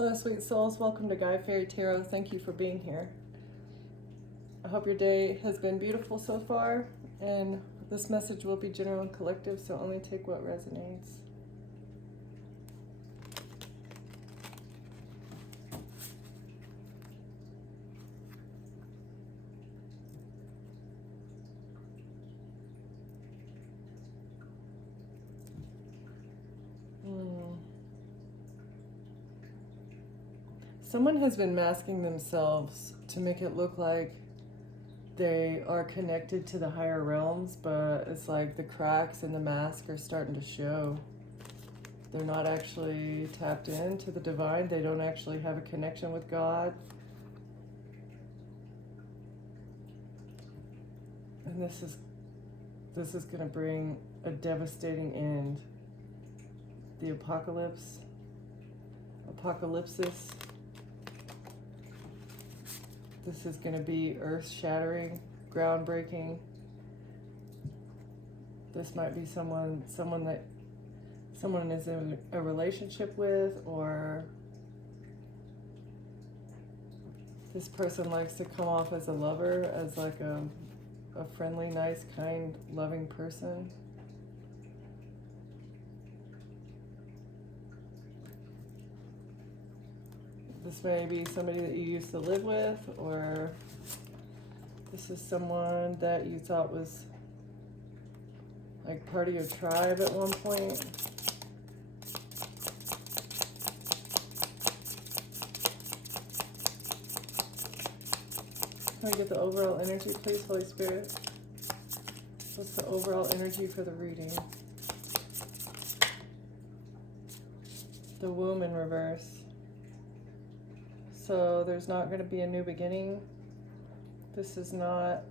Hello, sweet souls. Welcome to Guy Fairy Tarot. Thank you for being here. I hope your day has been beautiful so far, and this message will be general and collective, so only take what resonates. Someone has been masking themselves to make it look like they are connected to the higher realms, but it's like the cracks in the mask are starting to show. They're not actually tapped into the divine. They don't actually have a connection with God. And this is going to bring a devastating end. The apocalypsis. This is going to be earth-shattering, groundbreaking. This might be someone is in a relationship with, or this person likes to come off as a lover, as like a friendly, nice, kind, loving person. This may be somebody that you used to live with, or this is someone that you thought was like part of your tribe at one point. Can I get the overall energy, please, Holy Spirit? What's the overall energy for the reading? The womb in reverse. So there's not going to be a new beginning. This is not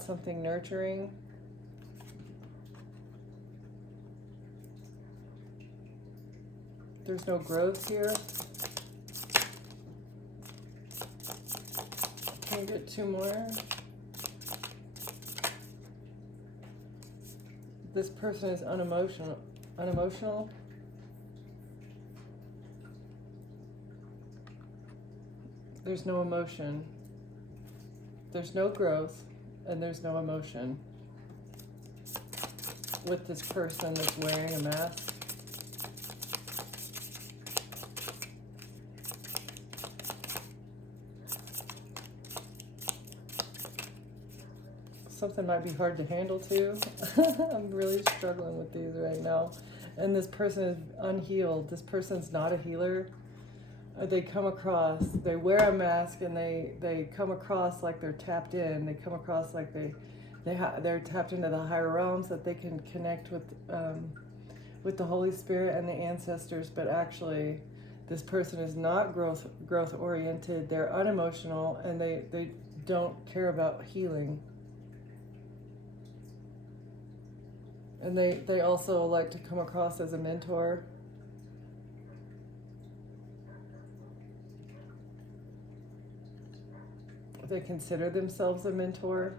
something nurturing. There's no growth here. Can we get two more? This person is unemotional. There's no emotion. There's no growth, and there's no emotion with this person that's wearing a mask. Something might be hard to handle too. I'm really struggling with these right now. And this person is unhealed. This person's not a healer. They wear a mask, and they come across like they're tapped in. They come across like they're tapped into the higher realms, that they can connect with the Holy Spirit and the ancestors. But actually, this person is not growth oriented. They're unemotional, and they don't care about healing. And they also like to come across as a mentor. They consider themselves a mentor.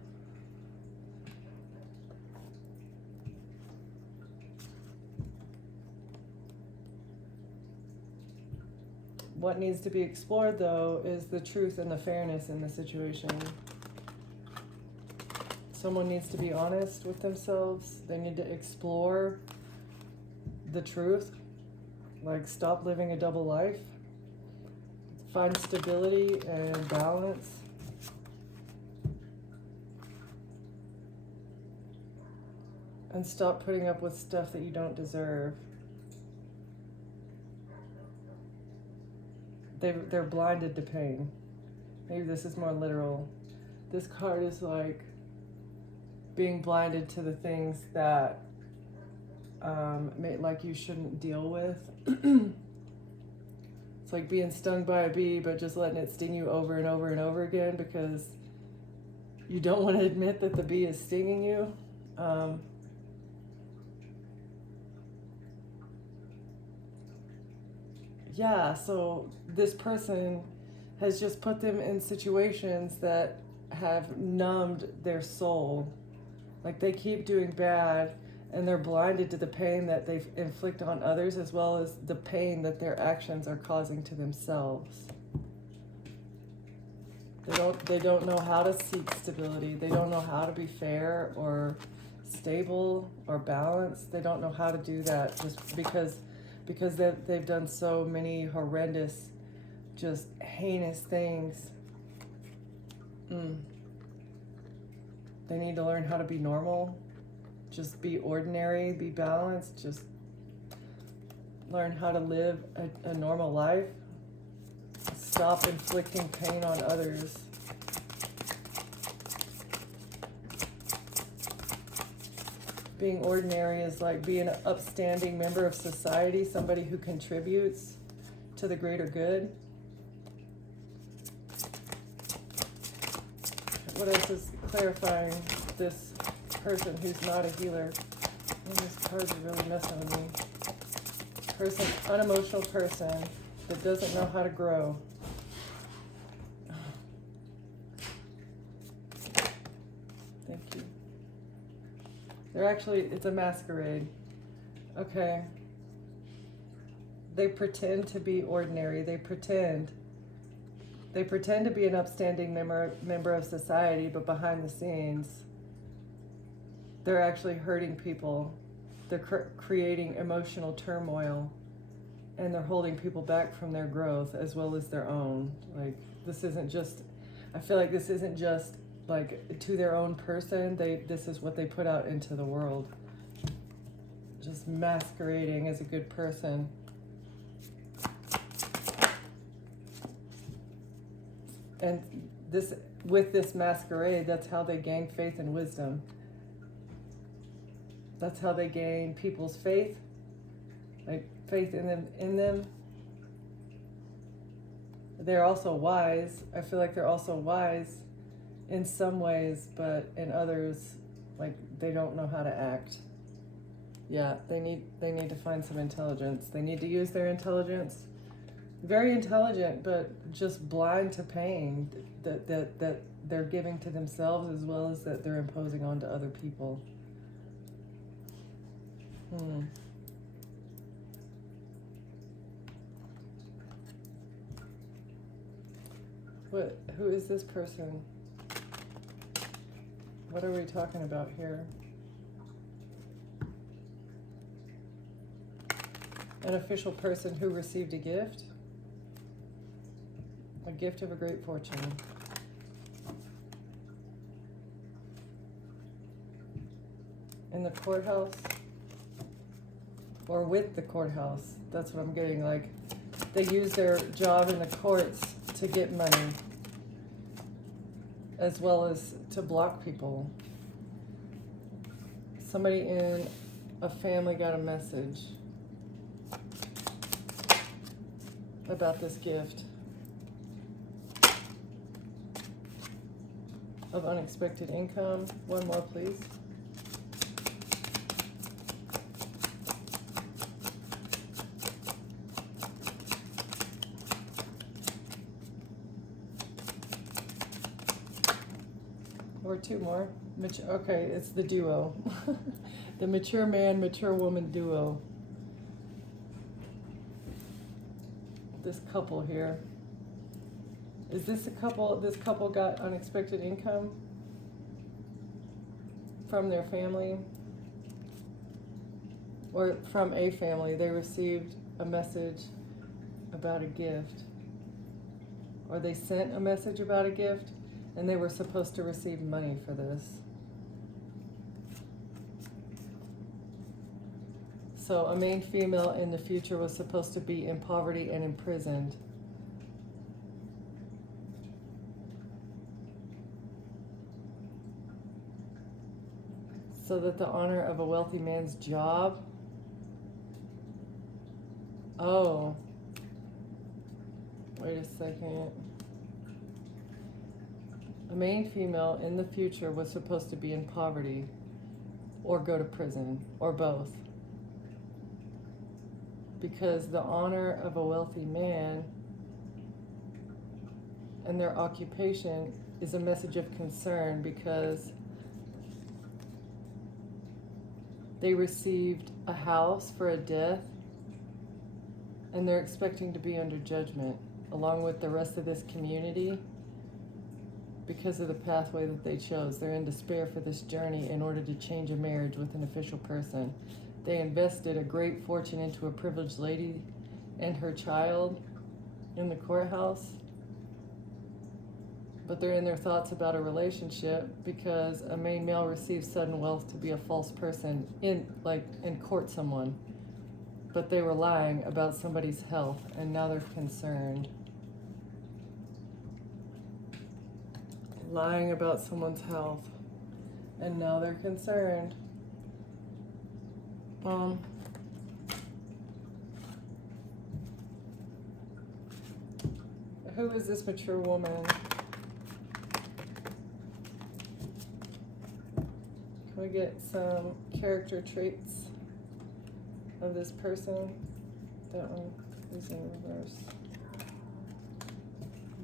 What needs to be explored, though, is the truth and the fairness in the situation. Someone needs to be honest with themselves. They need to explore the truth. Like, stop living a double life. Find stability and balance. And stop putting up with stuff that you don't deserve. They're blinded to pain. Maybe this is more literal. This card is like being blinded to the things that like you shouldn't deal with. It's like being stung by a bee, but just letting it sting you over and over and over again because you don't want to admit that the bee is stinging you. Yeah, so this person has just put them in situations that have numbed their soul. Like, they keep doing bad, and they're blinded to the pain that they inflict on others, as well as the pain that their actions are causing to themselves. They don't know how to seek stability. They don't know how to be fair or stable or balanced. They don't know how to do that, just because they've done so many horrendous, just heinous things. They need to learn how to be normal, just be ordinary, be balanced, just learn how to live a normal life. Stop inflicting pain on others. Being ordinary is like being an upstanding member of society, somebody who contributes to the greater good. What else is clarifying this person who's not a healer? And this card is really messing with me. Person, unemotional person that doesn't know how to grow. Thank you. They're actually, it's a masquerade. Okay. They pretend to be ordinary. They pretend to be an upstanding member of society, but behind the scenes, they're actually hurting people. They're creating emotional turmoil, and they're holding people back from their growth as well as their own. Like, this isn't just, I feel like this isn't just like to their own person. This is what they put out into the world. Just masquerading as a good person. And with this masquerade, that's how they gain faith and wisdom. That's how they gain people's faith, like faith in them. They're also wise. I feel like they're also wise in some ways, but in others, like, they don't know how to act. Yeah, they need to find some intelligence. They need to use their intelligence. Very intelligent, but just blind to pain that they're giving to themselves, as well as that they're imposing onto other people. Who is this person? What are we talking about here? An official person who received a gift. A gift of a great fortune. In the courthouse. Or with the courthouse. That's what I'm getting. Like, they use their job in the courts to get money, as well as to block people. Somebody in a family got a message about this gift of unexpected income. One more, please. Or two more. Okay, it's the duo. The mature man, mature woman duo. This couple here. Is this a couple? This couple got unexpected income from their family, or from a family. They received a message about a gift, or they sent a message about a gift, and they were supposed to receive money for this. So a main female in the future was supposed to be in poverty and imprisoned. So that the honor of a wealthy man's job. Oh. Wait a second. A main female in the future was supposed to be in poverty or go to prison, or both. Because the honor of a wealthy man and their occupation is a message of concern, because They received a house for a death, and they're expecting to be under judgment along with the rest of this community because of the pathway that they chose. They're in despair for this journey in order to change a marriage with an official person. They invested a great fortune into a privileged lady and her child in the courthouse, but they're in their thoughts about a relationship because a main male receives sudden wealth to be a false person in court someone, but they were lying about somebody's health, and now they're concerned. Lying about someone's health, and now they're concerned. Who is this mature woman? Can we get some character traits of this person? That one is in reverse.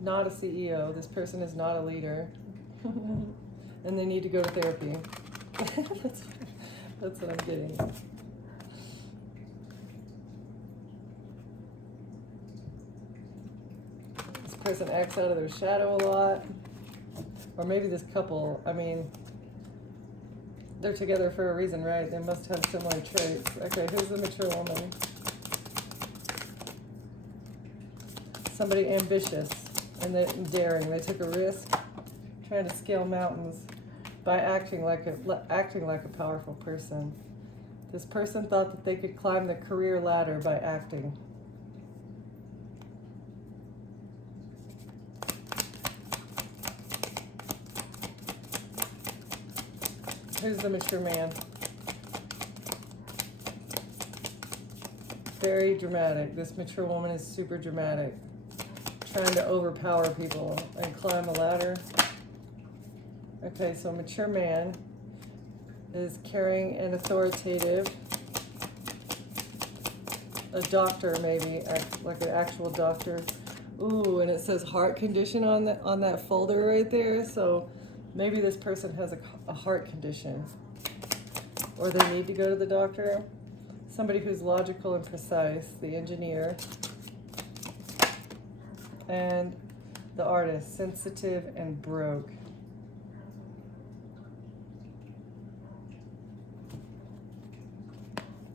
Not a CEO. This person is not a leader. And they need to go to therapy. That's what I'm getting. This person acts out of their shadow a lot. Or maybe this couple, I mean, they're together for a reason, right? They must have similar traits. Okay, who's the mature woman? Somebody ambitious and daring. They took a risk trying to scale mountains by acting like a powerful person. This person thought that they could climb the career ladder by acting. Who's the mature man? Very dramatic. This mature woman is super dramatic, trying to overpower people and climb a ladder. Okay, so mature man is carrying an authoritative, a doctor maybe, like an actual doctor. Ooh, and it says heart condition on that folder right there. So maybe this person has a heart condition, or they need to go to the doctor. Somebody who's logical and precise, the engineer, and the artist, sensitive and broke.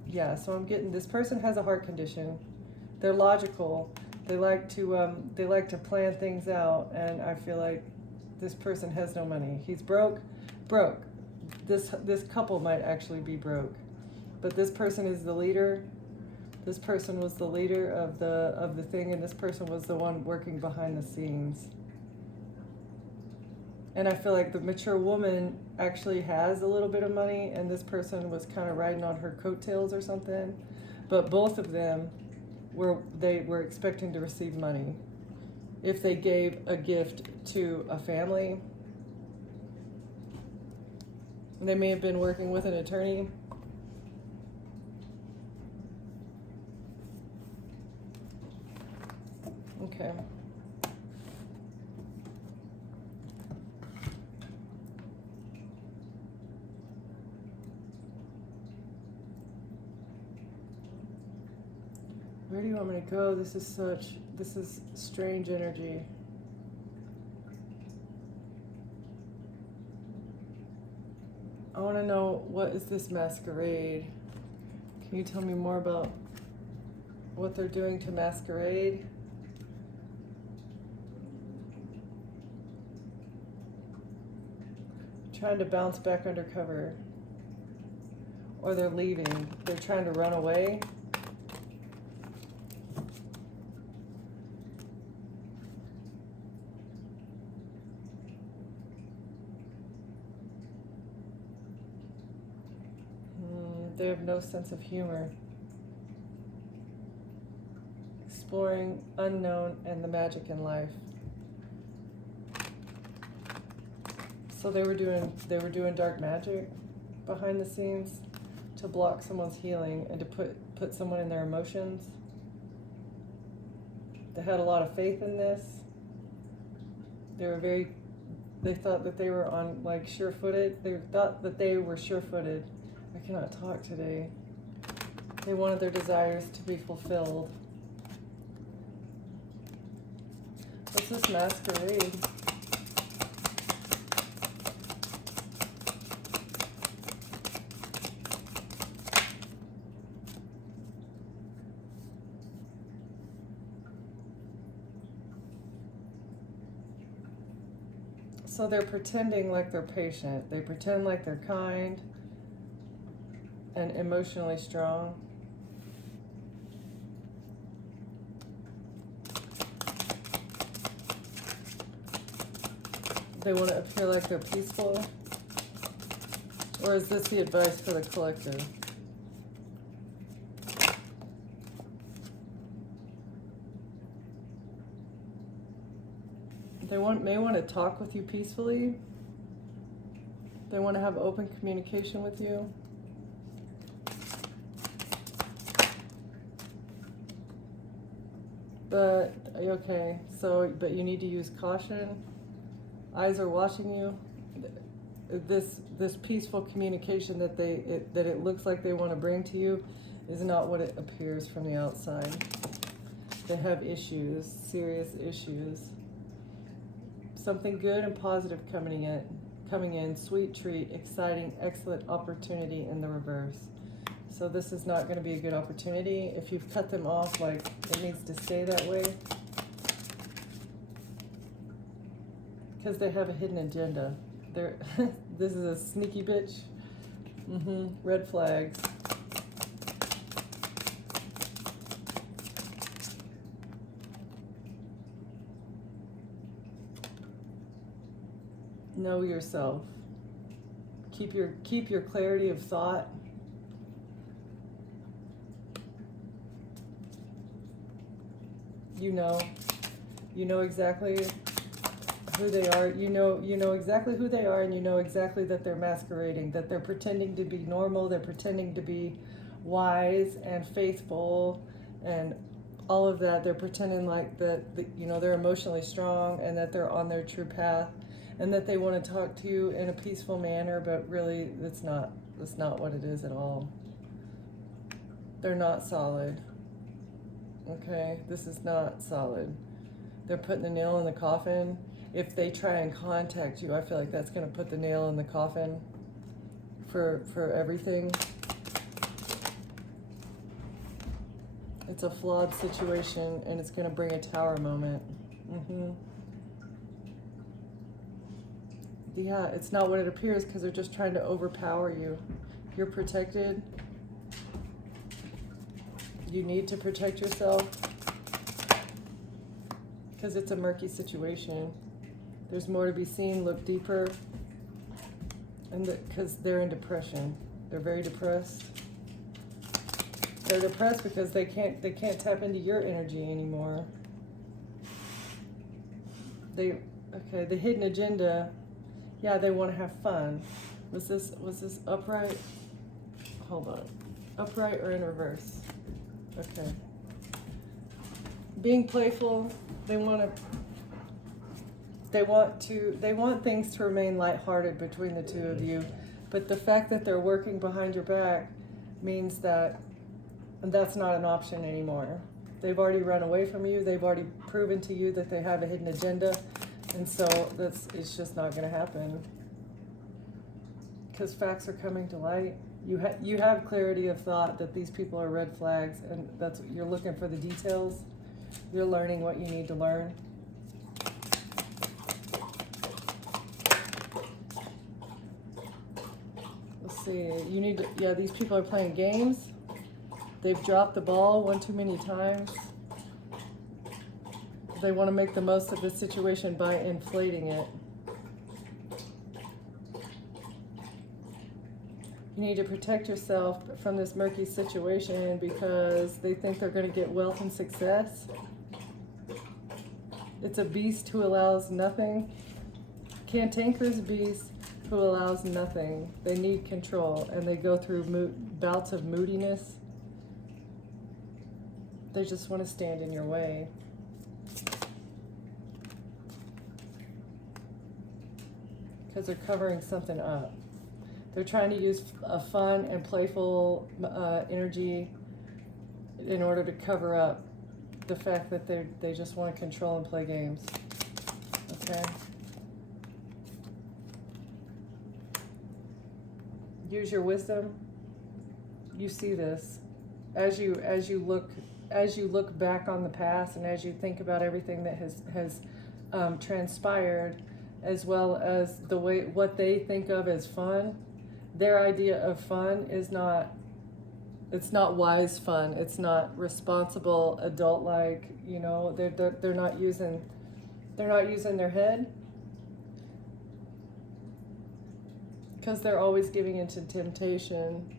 Yeah, so I'm getting this person has a heart condition. They're logical. They like to plan things out, and I feel like this person has no money. He's broke. This couple might actually be broke, but this person is the leader. This person was the leader of the thing, and this person was the one working behind the scenes. And I feel like the mature woman actually has a little bit of money, and this person was kind of riding on her coattails or something. But both of them were expecting to receive money if they gave a gift to a family. They may have been working with an attorney. Okay. Where do you want me to go? This is strange energy. I want to know, what is this masquerade? Can you tell me more about what they're doing to masquerade? Trying to bounce back undercover. Or they're leaving. They're trying to run away. They have no sense of humor. Exploring unknown and the magic in life. So they were doing dark magic behind the scenes to block someone's healing and to put someone in their emotions. They had a lot of faith in this. They thought that they were on sure-footed. They thought that they were sure-footed I cannot talk today. They wanted their desires to be fulfilled. What's this masquerade? So they're pretending like they're patient. They pretend like they're kind and emotionally strong. They want to appear like they're peaceful. Or is this the advice for the collective? They may want to talk with you peacefully. They want to have open communication with you. But, okay, so, but you need to use caution. Eyes are watching you. This peaceful communication that it looks like they want to bring to you is not what it appears from the outside. They have issues, serious issues. Something good and positive coming in, sweet treat, exciting, excellent opportunity in the reverse. So this is not going to be a good opportunity. If you've cut them off, like, it needs to stay that way. Because they have a hidden agenda. This is a sneaky bitch. Red flags. Know yourself. Keep your clarity of thought. You know exactly who they are. You know exactly who they are, and you know exactly that they're masquerading, that they're pretending to be normal, they're pretending to be wise and faithful and all of that. They're pretending like that they're emotionally strong and that they're on their true path and that they want to talk to you in a peaceful manner, but really that's not what it is at all. They're not solid. Okay, this is not solid. They're putting the nail in the coffin. If they try and contact you, I feel like that's going to put the nail in the coffin for everything. It's a flawed situation, and it's going to bring a tower moment. Yeah, it's not what it appears because they're just trying to overpower you. You're protected. You need to protect yourself because it's a murky situation. There's more to be seen. Look deeper. And because they're in depression. They're very depressed. They're depressed because they can't tap into your energy anymore. The hidden agenda. Yeah, they want to have fun. Was this upright? Hold on. Upright or in reverse? Okay. Being playful, they want things to remain lighthearted between the two of you, but the fact that they're working behind your back means that that's not an option anymore. They've already run away from you. They've already proven to you that they have a hidden agenda, and so it's just not going to happen. Because facts are coming to light. You have clarity of thought that these people are red flags, and that's you're looking for the details. You're learning what you need to learn. Let's see. These people are playing games. They've dropped the ball one too many times. They want to make the most of the situation by inflating it. You need to protect yourself from this murky situation because they think they're going to get wealth and success. It's a beast who allows nothing. Cantankerous beast who allows nothing. They need control, and they go through bouts of moodiness. They just want to stand in your way. Because they're covering something up. They're trying to use a fun and playful energy in order to cover up the fact that they just want to control and play games. Okay? Use your wisdom. You see this as you look back on the past, and as you think about everything that has transpired, as well as the way what they think of as fun. Their idea of fun is not. It's not wise fun. It's not responsible, adult-like. You know, they're not using their head, because they're always giving into temptation.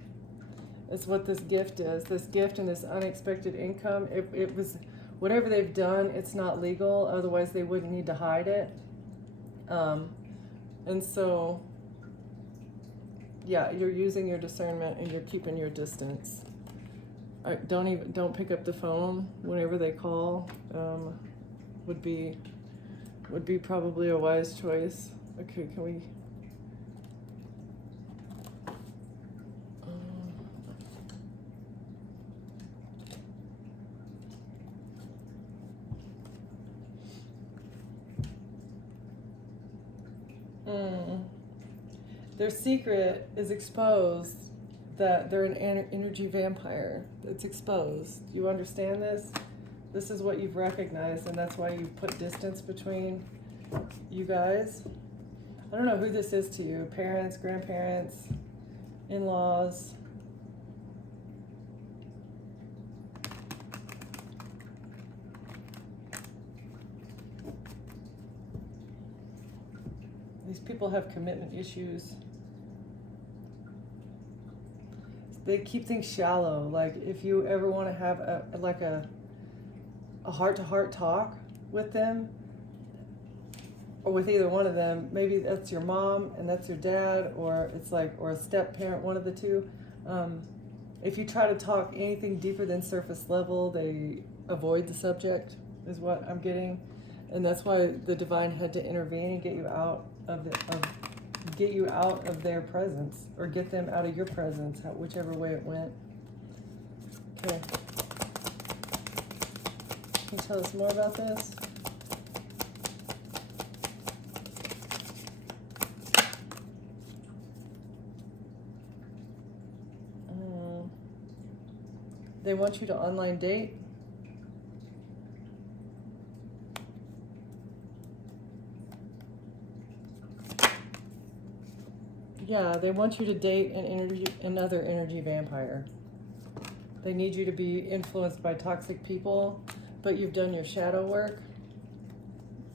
It's what this gift is. This gift and this unexpected income. It was whatever they've done. It's not legal. Otherwise, they wouldn't need to hide it. And so, yeah, you're using your discernment and you're keeping your distance. Don't pick up the phone whenever they call. Would be probably a wise choice. Okay, can we? Their secret is exposed, that they're an energy vampire. It's exposed. You understand this? This is what you've recognized, and that's why you've put distance between you guys. I don't know who this is to you. Parents, grandparents, in-laws. These people have commitment issues. They keep things shallow. Like, if you ever want to have a heart-to-heart talk with them, or with either one of them, maybe that's your mom and that's your dad, or it's like, or a step parent, one of the two. If you try to talk anything deeper than surface level, they avoid the subject, is what I'm getting. And that's why the divine had to intervene and get you out of their presence, or get them out of your presence, whichever way it went. Okay. Can you tell us more about this? They want you to online date. Yeah, they want you to date another energy vampire. They need you to be influenced by toxic people, but you've done your shadow work.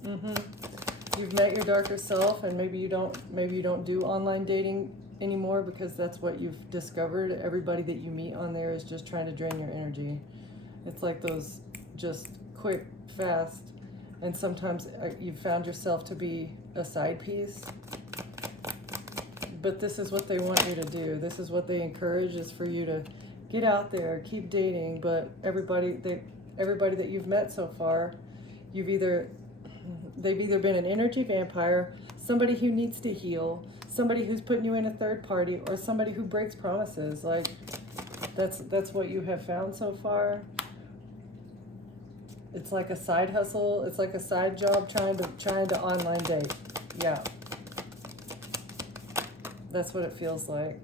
You've met your darker self, and maybe you don't do online dating anymore because that's what you've discovered. Everybody that you meet on there is just trying to drain your energy. It's like those just quick, fast, and sometimes you've found yourself to be a side piece. But this is what they want you to do. This is what they encourage, is for you to get out there, keep dating. But everybody that you've met so far, they've either been an energy vampire, somebody who needs to heal, somebody who's putting you in a third party, or somebody who breaks promises. Like, that's what you have found so far. It's like a side hustle. It's like a side job trying to online date. Yeah. That's what it feels like.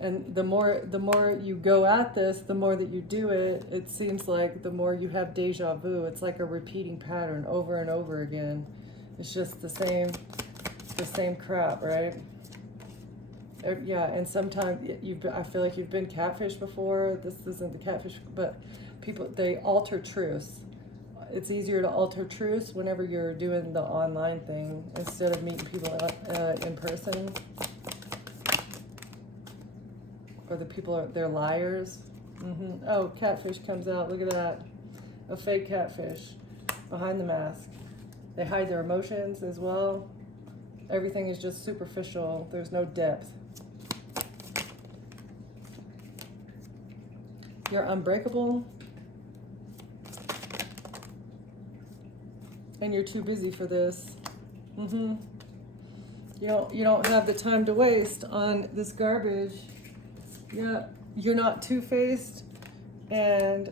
And the more you go at this, the more that you do it, it seems like the more you have deja vu. It's like a repeating pattern over and over again. It's just the same crap, right? Yeah, and sometimes I feel like you've been catfished before. This isn't the catfish, but they alter truths. It's easier to alter truths whenever you're doing the online thing instead of meeting people in person. Or the people they're liars. Oh, catfish comes out. Look at that. A fake catfish behind the mask. They hide their emotions as well. Everything is just superficial. There's no depth. You're unbreakable. And you're too busy for this. You don't have the time to waste on this garbage. Yeah, you're not two-faced, and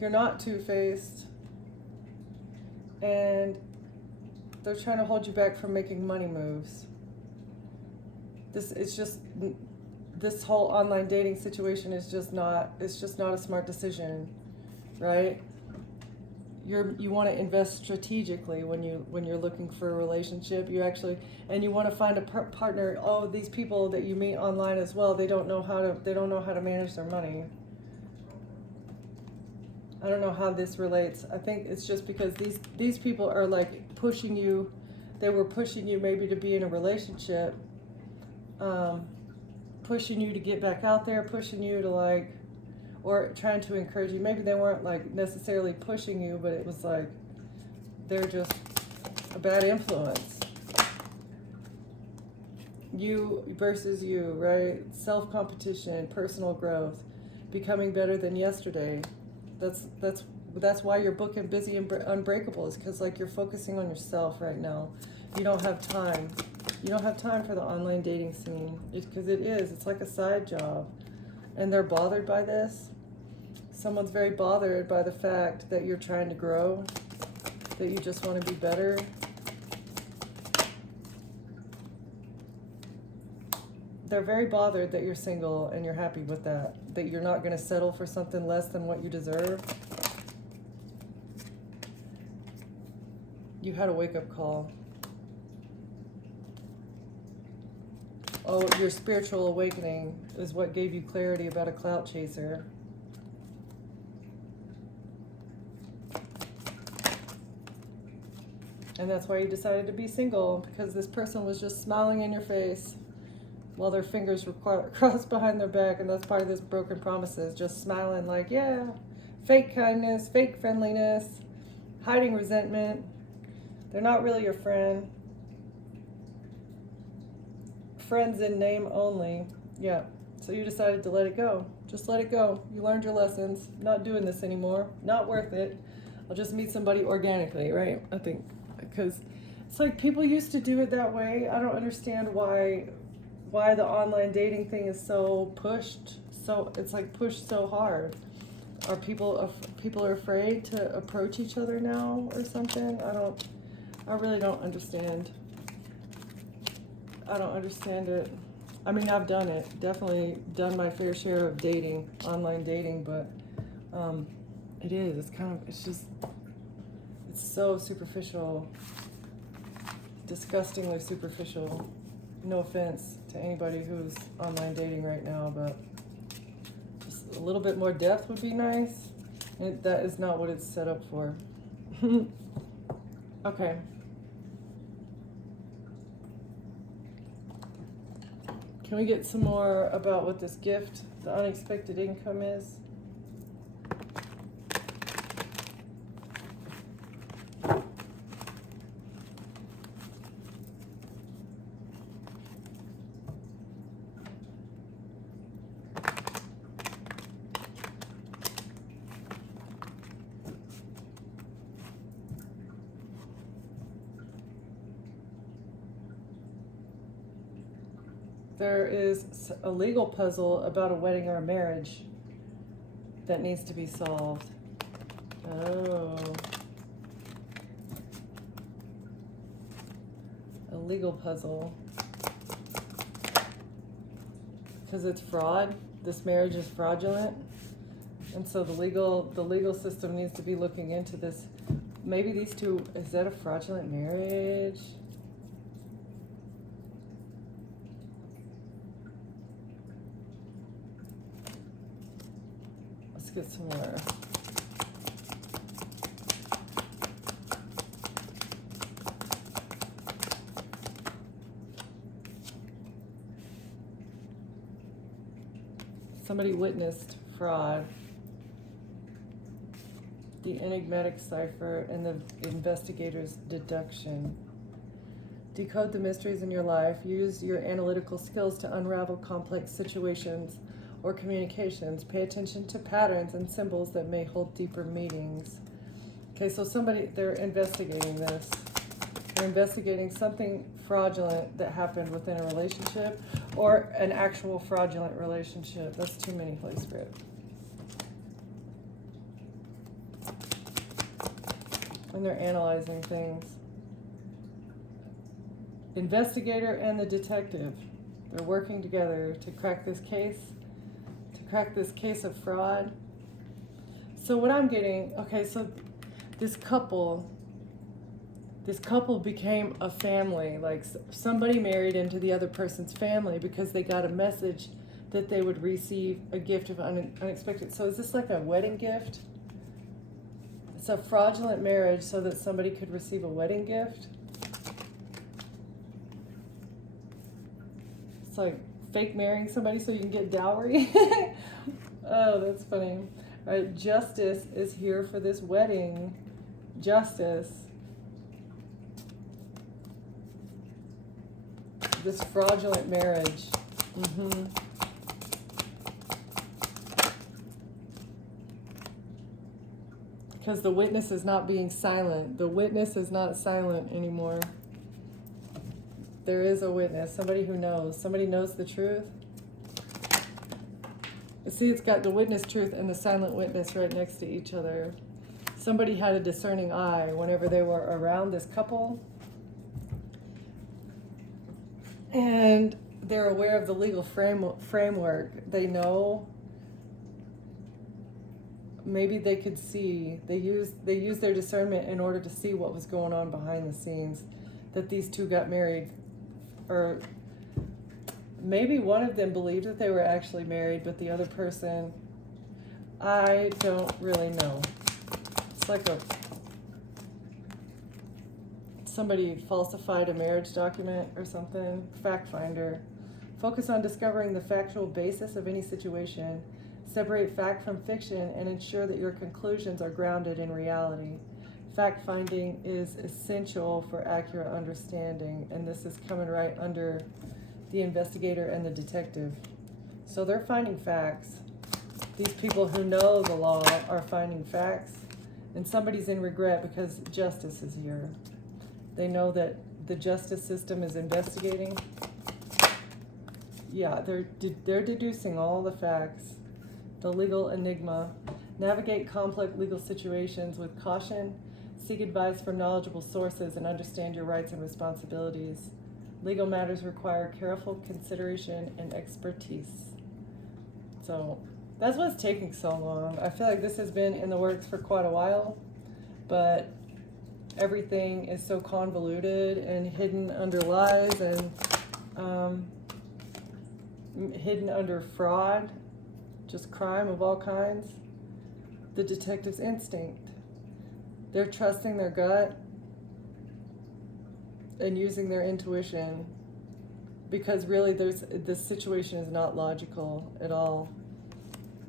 you're not two-faced, and they're trying to hold you back from making money moves. This whole online dating situation is just not a smart decision, right? You want to invest strategically when you're looking for a relationship. You want to find a partner. Oh, these people that you meet online as well, they don't know how to manage their money. I don't know how this relates. I think it's just because these people are like pushing you. They were pushing you maybe to be in a relationship, pushing you to get back out there, pushing you to like, or trying to encourage you. Maybe they weren't like necessarily pushing you, but it was like they're just a bad influence. You versus you, right? Self-competition, personal growth, becoming better than yesterday. That's why you're booking Busy and Unbreakable, is because like you're focusing on yourself right now. You don't have time. You don't have time for the online dating scene. It's because it's like a side job. And they're bothered by this. Someone's very bothered by the fact that you're trying to grow, that you just want to be better. They're very bothered that you're single and you're happy with that you're not going to settle for something less than what you deserve. You had a wake-up call. Oh, your spiritual awakening is what gave you clarity about a clout chaser. And that's why you decided to be single, because this person was just smiling in your face while their fingers were crossed behind their back, and that's part of this broken promises, just smiling like, yeah, fake kindness, fake friendliness, hiding resentment. They're not really your friend. Friends in name only. Yeah. So you decided to let it go. Just let it go. You learned your lessons. Not doing this anymore. Not worth it. I'll just meet somebody organically, right? I think because it's like people used to do it that way. I don't understand why the online dating thing is so pushed. So it's like pushed so hard. Are people are afraid to approach each other now or something? I really don't understand. I don't understand it. I mean, I've done it. Definitely done my fair share of dating, online dating, but it's so superficial, disgustingly superficial. No offense to anybody who's online dating right now, but just a little bit more depth would be nice. That is not what it's set up for. Okay. Can we get some more about what this gift, the unexpected income is? There is a legal puzzle about a wedding or a marriage that needs to be solved. Oh. A legal puzzle. Because it's fraud. This marriage is fraudulent. And so the legal system needs to be looking into this. Maybe these two, is that a fraudulent marriage? Get some more. Somebody witnessed fraud, the enigmatic cipher, and the investigator's deduction. Decode the mysteries in your life. Use your analytical skills to unravel complex situations or communications. Pay attention to patterns and symbols that may hold deeper meanings. Okay, so they're investigating this. They're investigating something fraudulent that happened within a relationship or an actual fraudulent relationship. That's too many, Holy Spirit. And they're analyzing things. Investigator and the detective. They're working together to crack this case of fraud. So what I'm getting, okay, so this couple became a family, like somebody married into the other person's family because they got a message that they would receive a gift of unexpected. So is this like a wedding gift? It's a fraudulent marriage so that somebody could receive a wedding gift. It's like fake marrying somebody so you can get dowry. Oh, that's funny. All right, justice is here for this wedding. Justice. This fraudulent marriage. Because the witness is not being silent. The witness is not silent anymore. There is a witness, somebody who knows. Somebody knows the truth. See, it's got the witness truth and the silent witness right next to each other. Somebody had a discerning eye whenever they were around this couple. And they're aware of the legal framework. They know. Maybe they could see. They used their discernment in order to see what was going on behind the scenes. That these two got married. Or maybe one of them believed that they were actually married, but the other person, I don't really know. It's like somebody falsified a marriage document or something. Fact finder. Focus on discovering the factual basis of any situation. Separate fact from fiction and ensure that your conclusions are grounded in reality. Fact finding is essential for accurate understanding, and this is coming right under the investigator and the detective. So they're finding facts. These people who know the law are finding facts, and somebody's in regret because justice is here. They know that the justice system is investigating. Yeah, they're deducing all the facts. The legal enigma. Navigate complex legal situations with caution. Seek advice from knowledgeable sources and understand your rights and responsibilities. Legal matters require careful consideration and expertise. So that's what's taking so long. I feel like this has been in the works for quite a while, but everything is so convoluted and hidden under lies and hidden under fraud, just crime of all kinds. The detective's instinct. They're trusting their gut and using their intuition because really this situation is not logical at all.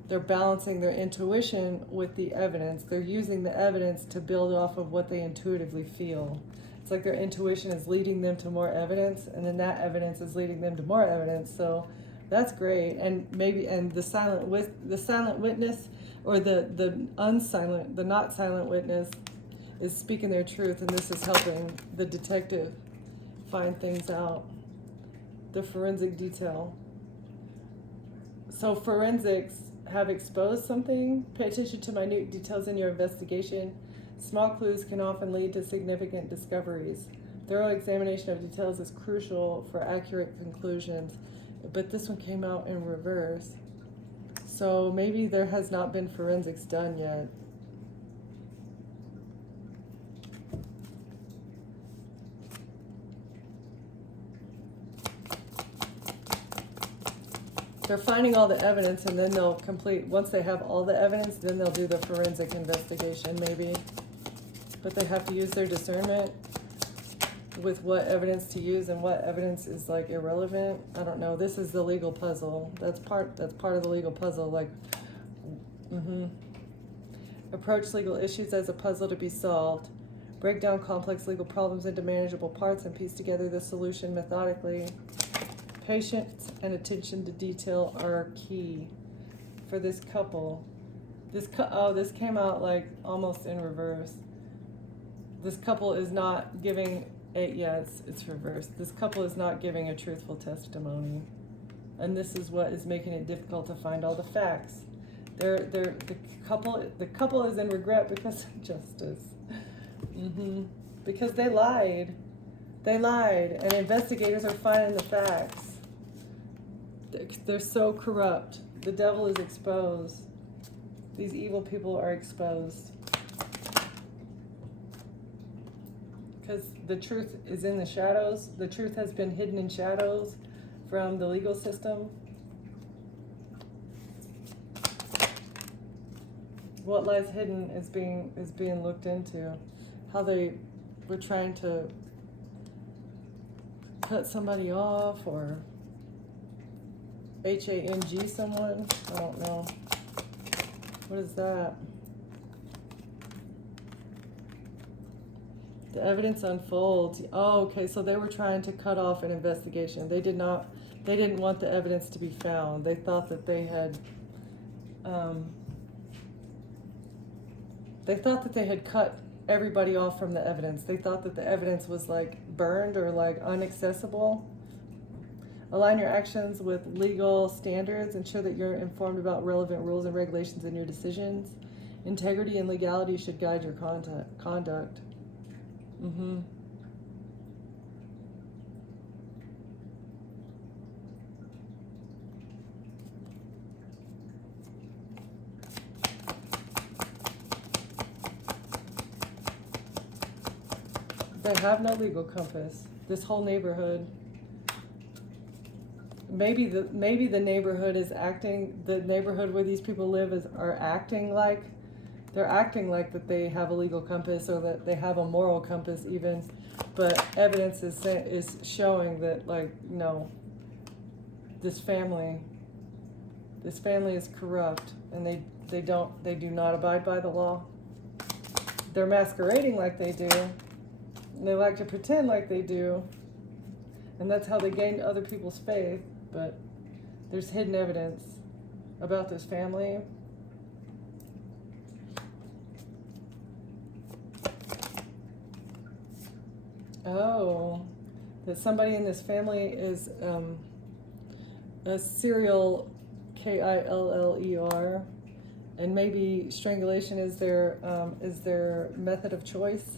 They're balancing their intuition with the evidence. They're using the evidence to build off of what they intuitively feel. It's like their intuition is leading them to more evidence, and then that evidence is leading them to more evidence. So that's great. And the silent witness, or the not silent witness, is speaking their truth, and this is helping the detective find things out. The forensic detail. So forensics have exposed something. Pay attention to minute details in your investigation. Small clues can often lead to significant discoveries. Thorough examination of details is crucial for accurate conclusions. But this one came out in reverse. So maybe there has not been forensics done yet. They're finding all the evidence, and then they'll once they have all the evidence, then they'll do the forensic investigation maybe. But they have to use their discernment with what evidence to use and what evidence is like irrelevant. I don't know. This is the legal puzzle. That's part of the legal puzzle. Like, Approach legal issues as a puzzle to be solved. Break down complex legal problems into manageable parts and piece together the solution methodically. Patience and attention to detail are key for this couple. This came out like almost in reverse. This couple is not giving Yeah, it's reversed. This couple is not giving a truthful testimony, and this is what is making it difficult to find all the facts. The couple is in regret because of justice. Because they lied. They lied, and investigators are finding the facts. They're so corrupt. The devil is exposed. These evil people are exposed. Because the truth is in the shadows. The truth has been hidden in shadows from the legal system. What lies hidden is being looked into. How they were trying to cut somebody off or HANG someone. I don't know. What is that? The evidence unfolds. Oh, okay, so they were trying to cut off an investigation. They didn't want the evidence to be found. They thought that they had cut everybody off from the evidence. They thought that the evidence was like burned or like inaccessible. Align your actions with legal standards. Ensure that you're informed about relevant rules and regulations in your decisions. Integrity and legality should guide your conduct. They have no legal compass. This whole neighborhood. Maybe the neighborhood is acting. The neighborhood where these people live are acting like that they have a legal compass or that they have a moral compass even, but evidence is showing that like no. This family is corrupt and they do not abide by the law. They're masquerading like they do. And they like to pretend like they do, and that's how they gain other people's faith. But there's hidden evidence about this family. Oh, that somebody in this family is a serial KILLER, and maybe strangulation is their method of choice.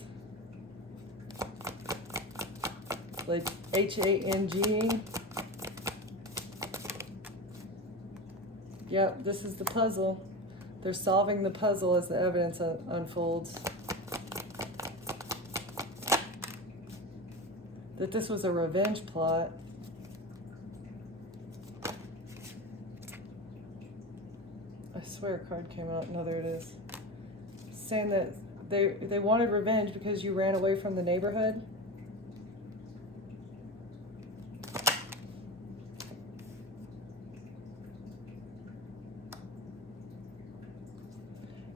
Like HANG. Yep, this is the puzzle. They're solving the puzzle as the evidence unfolds. That this was a revenge plot. I swear a card came out. No, there it is. Saying that they wanted revenge because you ran away from the neighborhood.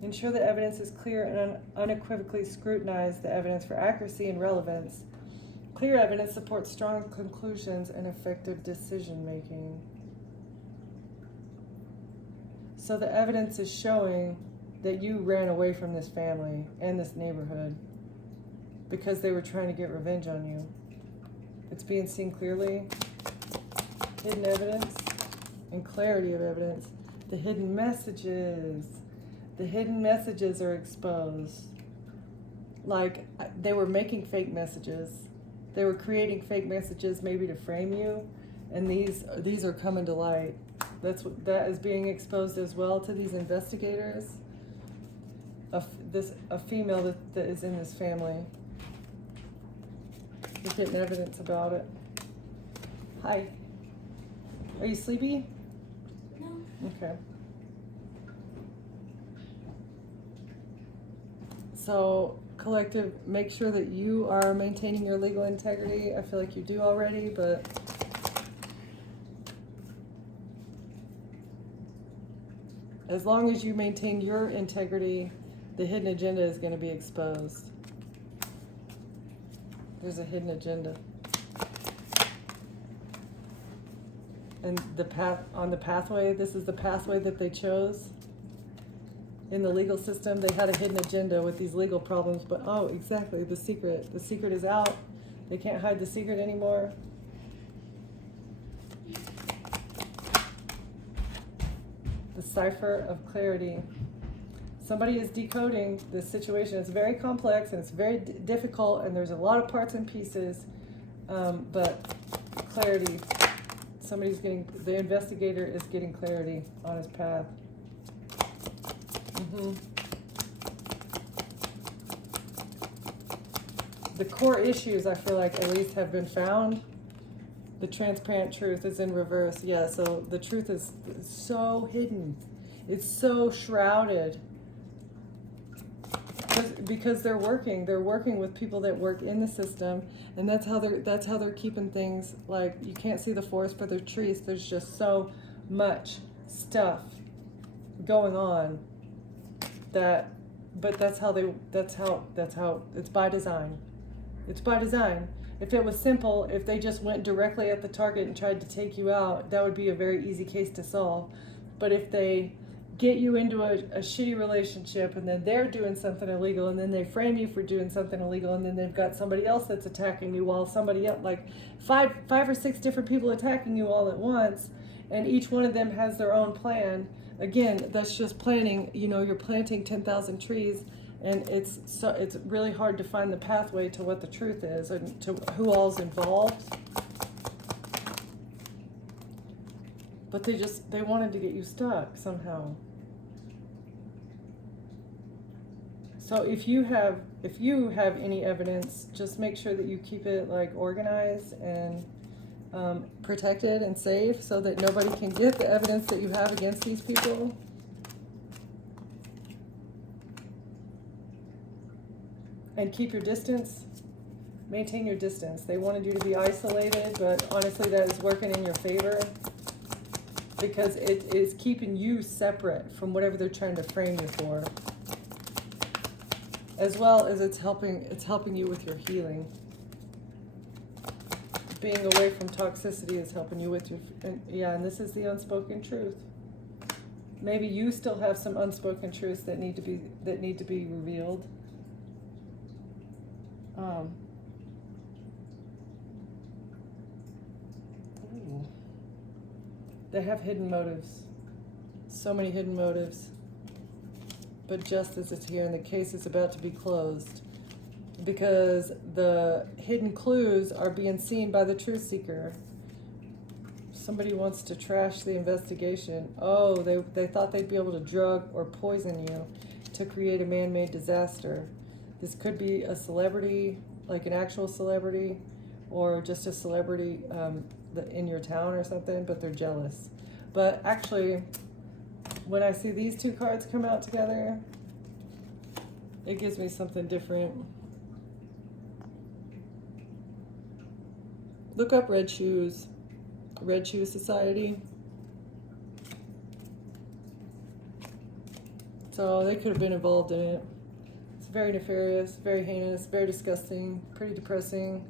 Ensure the evidence is clear and unequivocally scrutinize the evidence for accuracy and relevance. Clear evidence supports strong conclusions and effective decision making. So the evidence is showing that you ran away from this family and this neighborhood because they were trying to get revenge on you. It's being seen clearly. Hidden evidence and clarity of evidence. The hidden messages. The hidden messages are exposed. Like they were making fake messages. They were creating fake messages maybe to frame you, and these are coming to light. That is being exposed as well to these investigators. A female that is in this family. They're getting evidence about it. Hi. Are you sleepy? No. Okay. So, collective, make sure that you are maintaining your legal integrity. I feel like you do already, but as long as you maintain your integrity, the hidden agenda is going to be exposed. There's a hidden agenda. And the pathway, this is the pathway that they chose. In the legal system, they had a hidden agenda with these legal problems, but oh, exactly, the secret is out. They can't hide the secret anymore. The cipher of clarity. Somebody is decoding this situation. It's very complex and it's very difficult, and there's a lot of parts and pieces, but clarity. The investigator is getting clarity on his path. The core issues, I feel like, at least have been found. The transparent truth is in reverse. Yeah, so the truth is so hidden. It's so shrouded. Because they're working with people that work in the system, and that's how they're keeping things, like, you can't see the forest for the trees. There's just so much stuff going on but that's how it's by design. It's by design. If it was simple, if they just went directly at the target and tried to take you out, that would be a very easy case to solve. But if they get you into a shitty relationship, and then they're doing something illegal, and then they frame you for doing something illegal, and then they've got somebody else that's attacking you, while somebody else, like five or six different people attacking you all at once, and each one of them has their own plan. Again, that's just planning. You're planting 10,000 trees, and it's really hard to find the pathway to what the truth is and to who all's involved. But they wanted to get you stuck somehow. So if you have any evidence, just make sure that you keep it, like, organized and protected and safe, so that nobody can get the evidence that you have against these people. And keep your distance. Maintain your distance. They wanted you to be isolated, but honestly, that is working in your favor, because it is keeping you separate from whatever they're trying to frame you for, as well as it's helping you with your healing. Being away from toxicity is helping you with and this is the unspoken truth. Maybe you still have some unspoken truths that need to be revealed. They have hidden motives. So many hidden motives. But justice is here, and the case is about to be closed, because the hidden clues are being seen by the truth seeker. Somebody wants to trash the investigation. Oh, they thought they'd be able to drug or poison you to create a man-made disaster. This could be a celebrity, like an actual celebrity, or just a celebrity in your town or something, but they're jealous. But actually, when I see these two cards come out together, it gives me something different. Look up Red Shoes Society. So they could have been involved in it. It's very nefarious, very heinous, very disgusting, pretty depressing.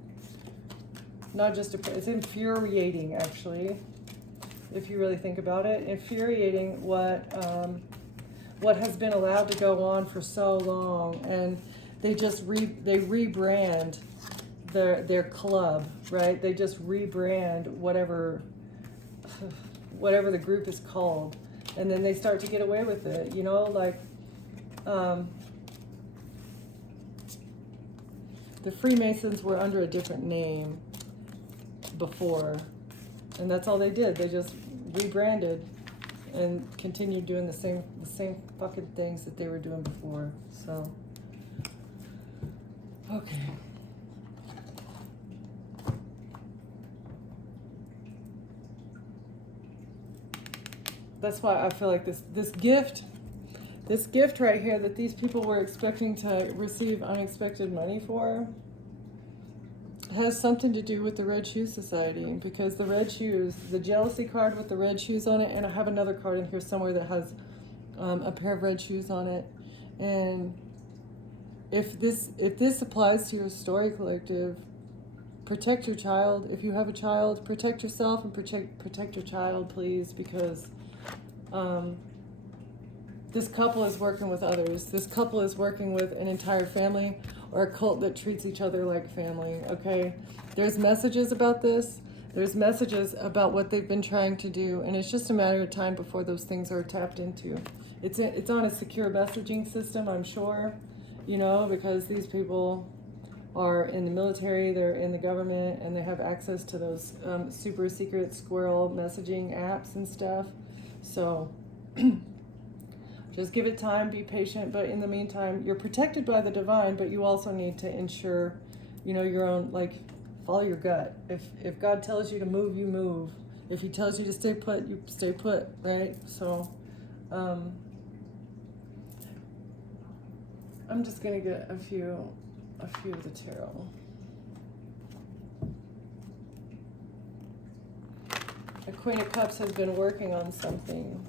Not just it's infuriating, actually, if you really think about it. Infuriating what has been allowed to go on for so long, and they just rebrand their club, right? They just rebrand whatever the group is called, and then they start to get away with it. Like the Freemasons were under a different name before, and that's all they did. They just rebranded and continued doing the same fucking things that they were doing before. So, okay. That's why I feel like this gift right here that these people were expecting to receive unexpected money for has something to do with the Red Shoes Society, because the red shoes, the jealousy card with the red shoes on it, and I have another card in here somewhere that has a pair of red shoes on it. And if this applies to your story collective, protect your child. If you have a child, protect yourself and protect your child, please, because This couple is working with others. This couple is working with an entire family or a cult that treats each other like family, okay? There's messages about this. There's messages about what they've been trying to do, and it's just a matter of time before those things are tapped into. It's on a secure messaging system, I'm sure, you know, because these people are in the military, they're in the government, and they have access to those super secret squirrel messaging apps and stuff. So just give it time, be patient, but in the meantime, you're protected by the divine, but you also need to ensure, you know, your own, like, follow your gut. If God tells you to move, you move. If he tells you to stay put, you stay put, right? So I'm just gonna get a few of the tarot. The Queen of Cups has been working on something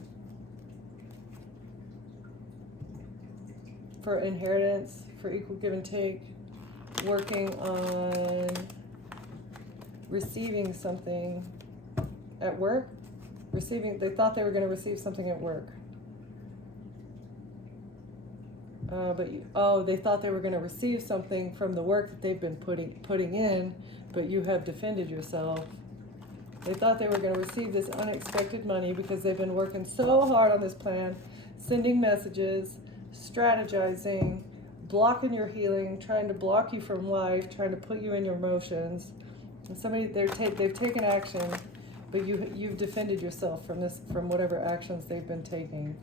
for inheritance, for equal give and take, working on receiving something at work. They thought they were going to receive something at work. They thought they were going to receive something from the work that they've been putting in, but you have defended yourself. They thought they were going to receive this unexpected money because they've been working so hard on this plan, sending messages, strategizing, blocking your healing, trying to block you from life, trying to put you in your emotions. And they've taken action, but you've defended yourself from whatever actions they've been taking.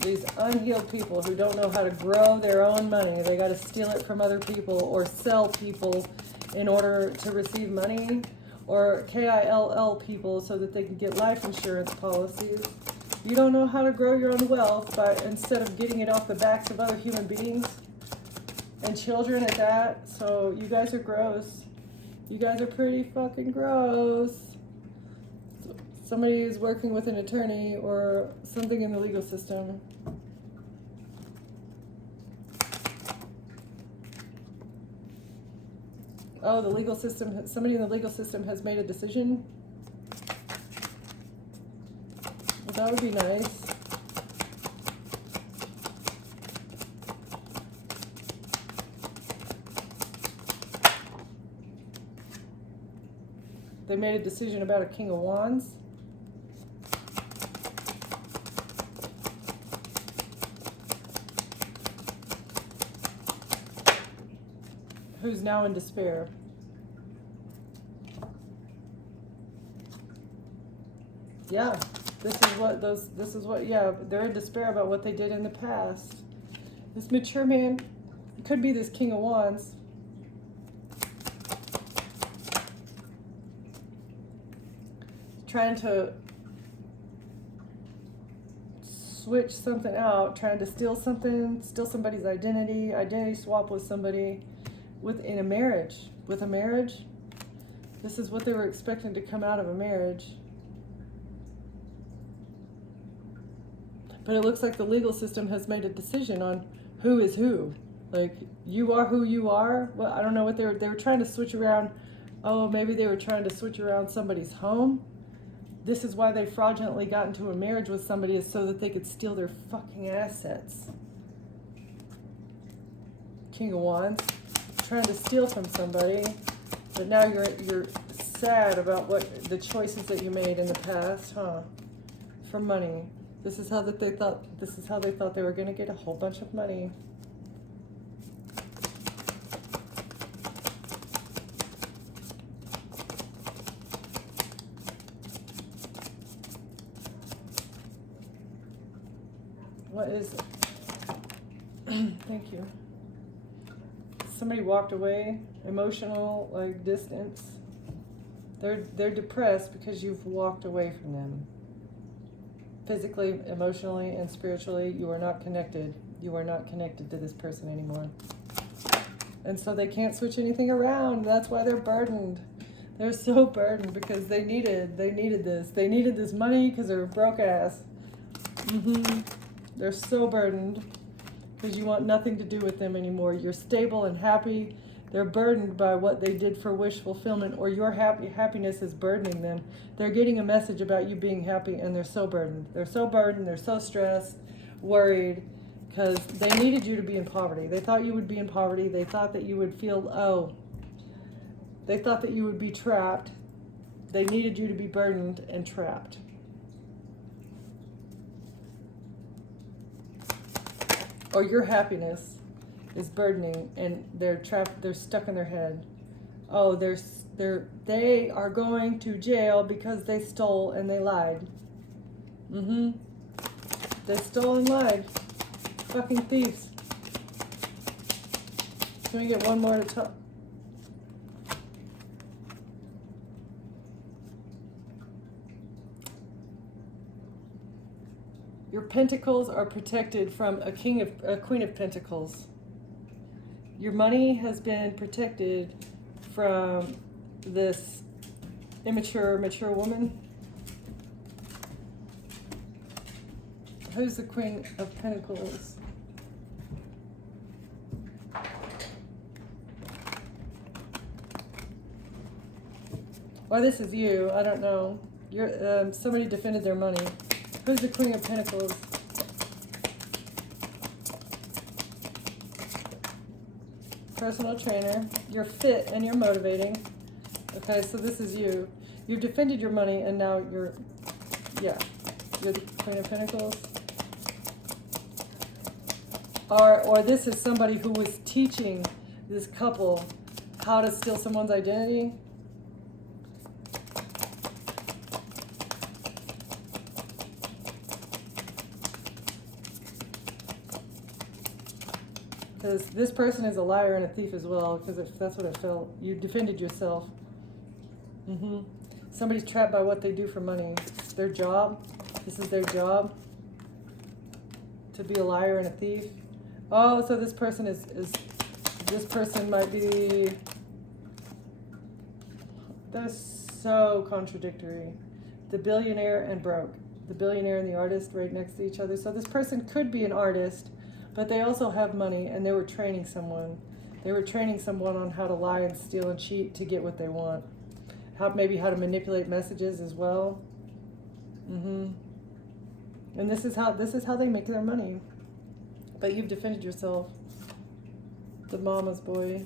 These unhealed people who don't know how to grow their own money, they got to steal it from other people or sell people in order to receive money, or KILL people so that they can get life insurance policies. You don't know how to grow your own wealth instead of getting it off the backs of other human beings and children at that. So you guys are gross. You guys are pretty fucking gross. Somebody is working with an attorney or something in the legal system. Oh, the legal system, somebody in the legal system has made a decision. Well, that would be nice. They made a decision about a King of Wands. Who's now in despair. Yeah, this is what, they're in despair about what they did in the past. This mature man, it could be this King of Wands. Trying to switch something out, trying to steal somebody's identity swap with somebody. In a marriage, this is what they were expecting to come out of a marriage. But it looks like the legal system has made a decision on who is who. Like, you are who you are. Well, I don't know what they were trying to switch around. Oh, maybe they were trying to switch around somebody's home. This is why they fraudulently got into a marriage with somebody, is so that they could steal their fucking assets. King of Wands. Trying to steal from somebody, but now you're sad about what the choices that you made in the past, huh? For money. This is how they thought they were going to get a whole bunch of money. What is it? Thank you. Somebody walked away, emotional, like, distance. They're depressed because you've walked away from them. Physically, emotionally, and spiritually, you are not connected. You are not connected to this person anymore. And so they can't switch anything around. That's why they're burdened. They're so burdened because they needed this. They needed this money because they're broke ass. They're so burdened. Because you want nothing to do with them anymore. You're stable and happy. They're burdened by what they did for wish fulfillment, or your happiness is burdening them. They're getting a message about you being happy, and they're so burdened. They're so burdened, they're so stressed, worried, because they needed you to be in poverty. They thought you would be in poverty. They thought that you would feel, they thought that you would be trapped. They needed you to be burdened and trapped. Or your happiness is burdening, and they're trapped, they're stuck in their head. Oh, they are going to jail because they stole and they lied. They stole and lied. Fucking thieves. Can we get one more to talk? Your pentacles are protected from a queen of pentacles. Your money has been protected from this mature woman. Who's the queen of pentacles? Or this is you, I don't know. You're somebody defended their money. Who's the queen of pentacles? Personal trainer. You're fit and you're motivating. Okay, so this is you. You've defended your money and now you're the queen of pentacles. Or this is somebody who was teaching this couple how to steal someone's identity. Because this person is a liar and a thief as well, because if that's what it felt. You defended yourself. Somebody's trapped by what they do for money. It's their job. This is their job. To be a liar and a thief. Oh, so this person this person might be, they're so contradictory. The billionaire and broke. The billionaire and the artist right next to each other. So this person could be an artist, but they also have money, and they were training someone. They were training someone on how to lie and steal and cheat to get what they want. Maybe how to manipulate messages as well. And this is how they make their money. But you've defended yourself. The mama's boy.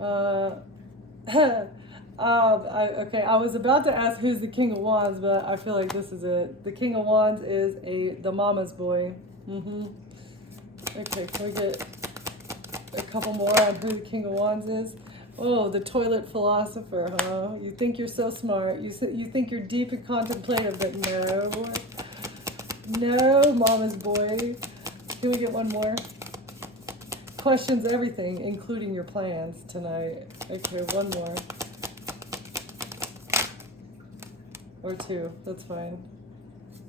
Okay, I was about to ask who's the King of Wands, but I feel like this is it. The King of Wands is the mama's boy. Okay, can we get a couple more on who the King of Wands is? Oh, the toilet philosopher, huh? You think you're so smart. You think you're deep and contemplative, but no, mama's boy. Can we get one more? Questions everything, including your plans tonight. Okay, one more. Or two, that's fine.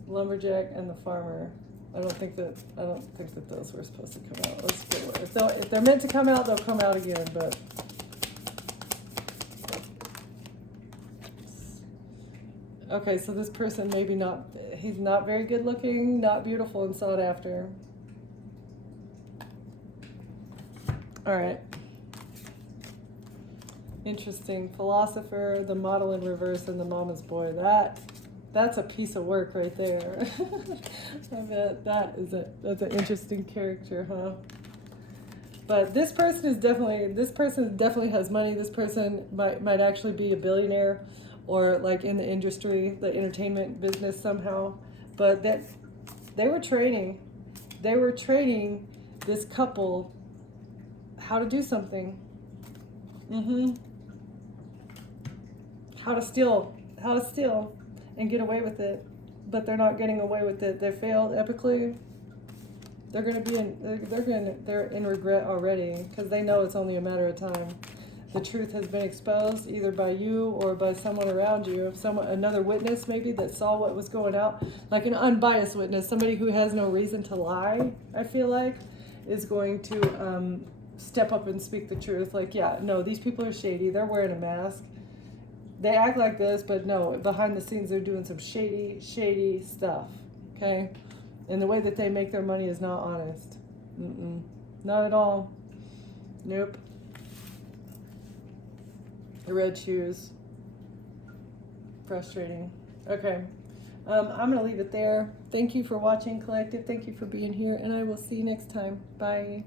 Lumberjack and the farmer. I don't think that those were supposed to come out. Let's get one. If they're meant to come out, they'll come out again, but okay, so this person he's not very good looking, not beautiful and sought after. All right. Interesting. Philosopher, the model in reverse, and the mama's boy. That's a piece of work right there. I bet that's an interesting character, huh? But this person definitely has money. This person might actually be a billionaire, or like in the industry, the entertainment business somehow. But that they were training this couple how to do something. How to steal and get away with it, but they're not getting away with it. They failed epically. They're in regret already, because they know it's only a matter of time. The truth has been exposed either by you or by someone around you. Another witness maybe that saw what was going out, like an unbiased witness, somebody who has no reason to lie, I feel like, is going to step up and speak the truth. Like, yeah, no, these people are shady. They're wearing a mask. They act like this, but no, behind the scenes they're doing some shady stuff, okay? And the way that they make their money is not honest. Not at all. Nope. The red shoes. Frustrating. Okay. I'm going to leave it there. Thank you for watching, Collective. Thank you for being here, and I will see you next time. Bye.